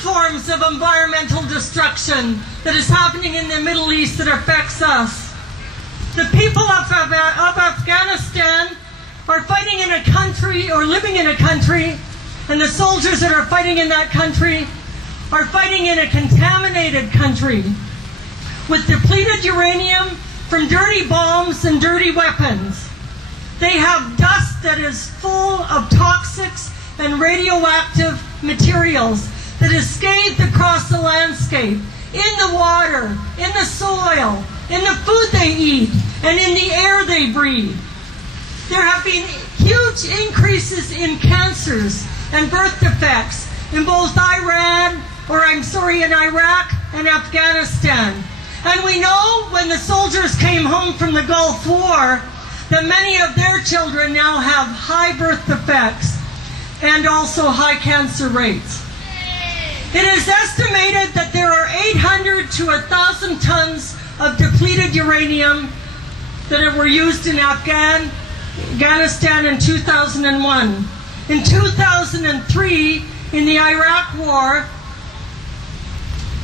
forms of environmental destruction that is happening in the Middle East that affects us. The people of Afghanistan are fighting in a country, or living in a country, and the soldiers that are fighting in that country are fighting in a contaminated country with depleted uranium from dirty bombs and dirty weapons. They have dust that is full of toxics and radioactive materials that is scathed across the landscape, in the water, in the soil, in the food they eat, and in the air they breathe. There have been huge increases in cancers and birth defects in both in Iraq and Afghanistan. And we know when the soldiers came home from the Gulf War that many of their children now have high birth defects and also high cancer rates. It is estimated that there are 800 to 1,000 tons of depleted uranium that were used in Afghanistan in 2001. In 2003, in the Iraq War,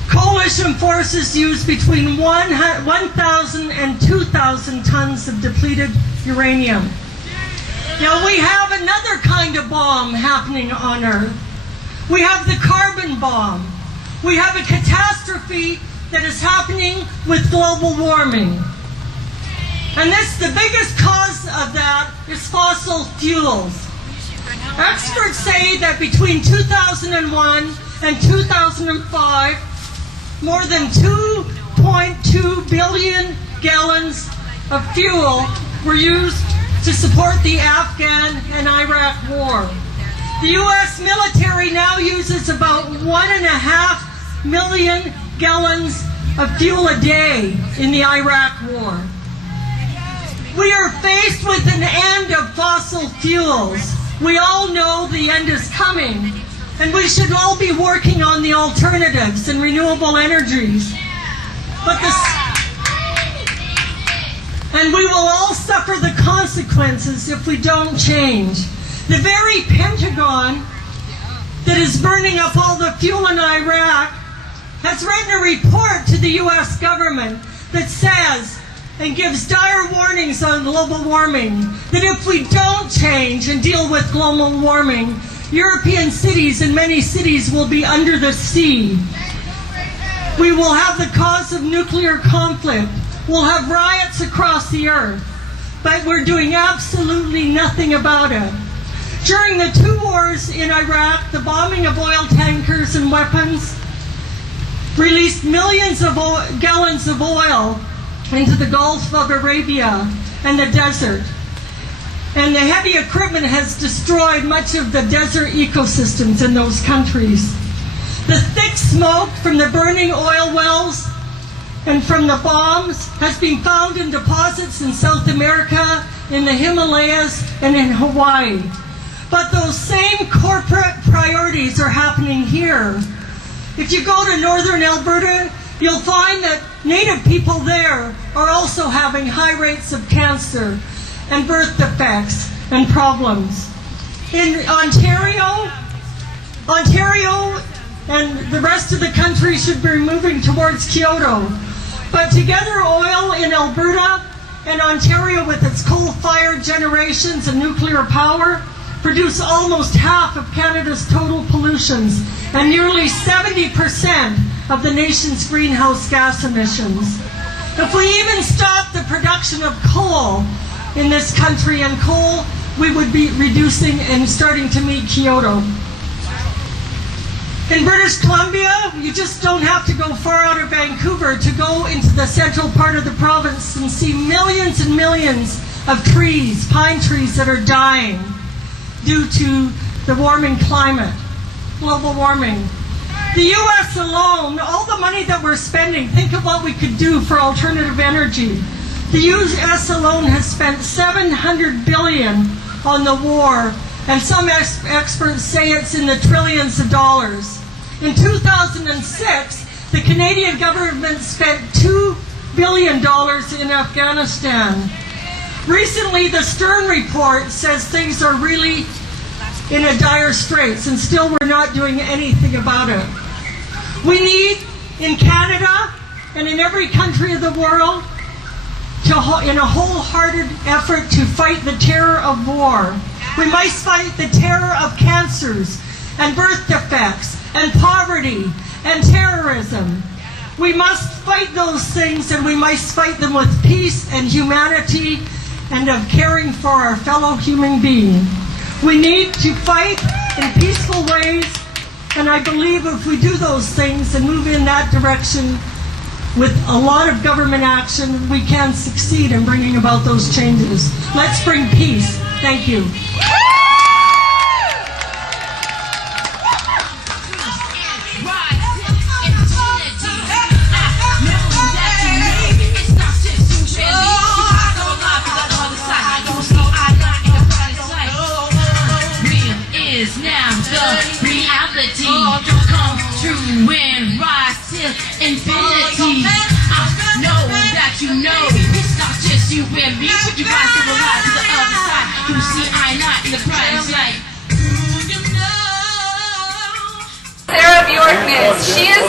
coalition forces used between 1,000 and 2,000 tons of depleted uranium. Now we have another kind of bomb happening on Earth. We have the carbon bomb. We have a catastrophe that is happening with global warming. And the biggest cause of that is fossil fuels. Experts say that between 2001 and 2005, more than 2.2 billion gallons of fuel were used to support the Afghan and Iraq war. The U.S. military now uses about 1.5 million gallons of fuel a day in the Iraq war. We are faced with an end of fossil fuels. We all know the end is coming, and we should all be working on the alternatives and renewable energies. And we will all suffer the consequences if we don't change. The very Pentagon that is burning up all the fuel in Iraq has written a report to the U.S. government that says and gives dire warnings on global warming, that if we don't change and deal with global warming, European cities and many cities will be under the sea. We will have the cause of nuclear conflict. We'll have riots across the earth, but we're doing absolutely nothing about it. During the two wars in Iraq, the bombing of oil tankers and weapons released millions of gallons of oil into the Gulf of Arabia and the desert. And the heavy equipment has destroyed much of the desert ecosystems in those countries. The thick smoke from the burning oil wells and from the bombs has been found in deposits in South America, in the Himalayas, and in Hawaii. But those same corporate priorities are happening here. If you go to northern Alberta, you'll find that Native people there are also having high rates of cancer and birth defects and problems. In Ontario and the rest of the country should be moving towards Kyoto. But together, oil in Alberta and Ontario, with its coal-fired generations and nuclear power, produce almost half of Canada's total pollutions and nearly 70% of the nation's greenhouse gas emissions. If we even stop the production of coal in this country, and coal, we would be reducing and starting to meet Kyoto. In British Columbia, you just don't have to go far out of Vancouver to go into the central part of the province and see millions and millions of trees, pine trees that are dying due to the warming climate, global warming. The U.S. alone, all the money that we're spending, think of what we could do for alternative energy. The U.S. alone has spent $700 billion on the war, and some experts say it's in the trillions of dollars. In 2006, the Canadian government spent $2 billion in Afghanistan. Recently, the Stern report says things are really in a dire straits, and still we're not doing anything about it. We need, in Canada and in every country of the world, in a wholehearted effort to fight the terror of war. We must fight the terror of cancers and birth defects and poverty and terrorism. We must fight those things, and we must fight them with peace and humanity and of caring for our fellow human being. We need to fight in peaceful ways, and I believe if we do those things and move in that direction with a lot of government action, we can succeed in bringing about those changes. Let's bring peace. Thank you. Infinity. I know that you know it's not just you and me, but you guys will ride to the other side. You see, I'm not in the brightest light. Sarah Bjorkness. She is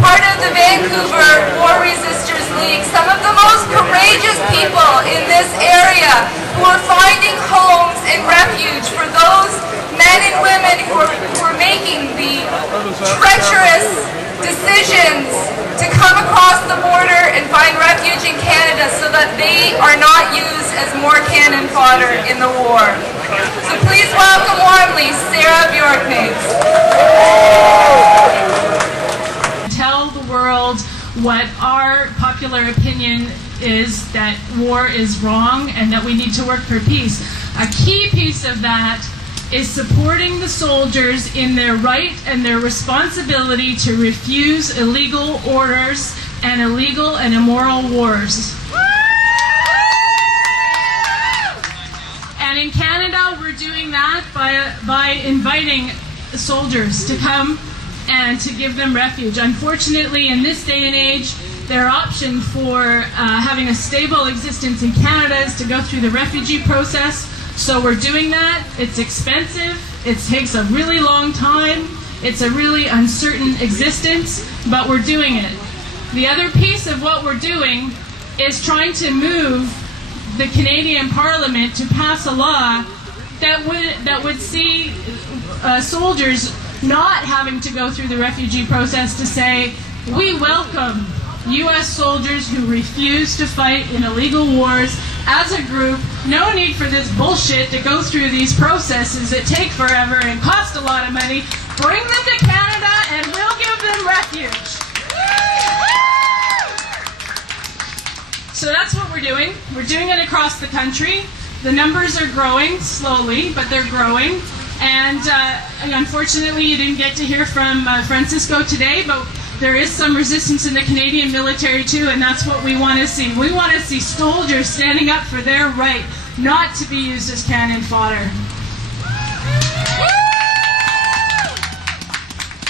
part of the Vancouver War Resisters League, some of the most courageous people in this area who are finding homes and refuge for those men and women who are making the treacherous decisions to come across the border and find refuge in Canada so that they are not used as more cannon fodder in the war. So please welcome warmly Sarah Bjorkness. Tell the world what our popular opinion is, that war is wrong and that we need to work for peace. A key piece of that is supporting the soldiers in their right and their responsibility to refuse illegal orders and illegal and immoral wars. And in Canada, we're doing that by inviting soldiers to come and to give them refuge. Unfortunately, in this day and age, their option for having a stable existence in Canada is to go through the refugee process. So we're doing that. It's expensive. It takes a really long time. It's a really uncertain existence, but we're doing it. The other piece of what we're doing is trying to move the Canadian Parliament to pass a law that would see soldiers not having to go through the refugee process, to say, we welcome U.S. soldiers who refuse to fight in illegal wars as a group. No need for this bullshit to go through these processes that take forever and cost a lot of money. Bring them to Canada and we'll give them refuge. So that's what we're doing. We're doing it across the country. The numbers are growing slowly, but they're growing. And unfortunately, you didn't get to hear from Francisco today, but there is some resistance in the Canadian military too, and that's what we want to see. We want to see soldiers standing up for their right not to be used as cannon fodder.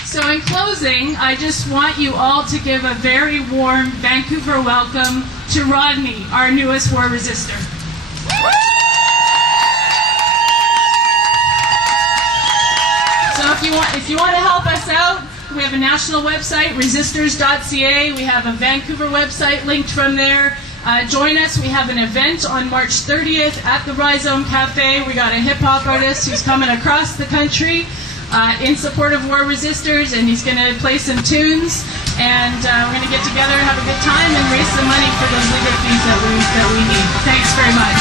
So in closing, I just want you all to give a very warm Vancouver welcome to Rodney, our newest war resistor. So if you want to help us out, we have a national website, resistors.ca. We have a Vancouver website linked from there. Join us. We have an event on March 30th at the Rhizome Cafe. We got a hip-hop artist who's coming across the country in support of war resistors, and he's going to play some tunes. And we're going to get together and have a good time and raise some money for those legal fees that we need. Thanks very much.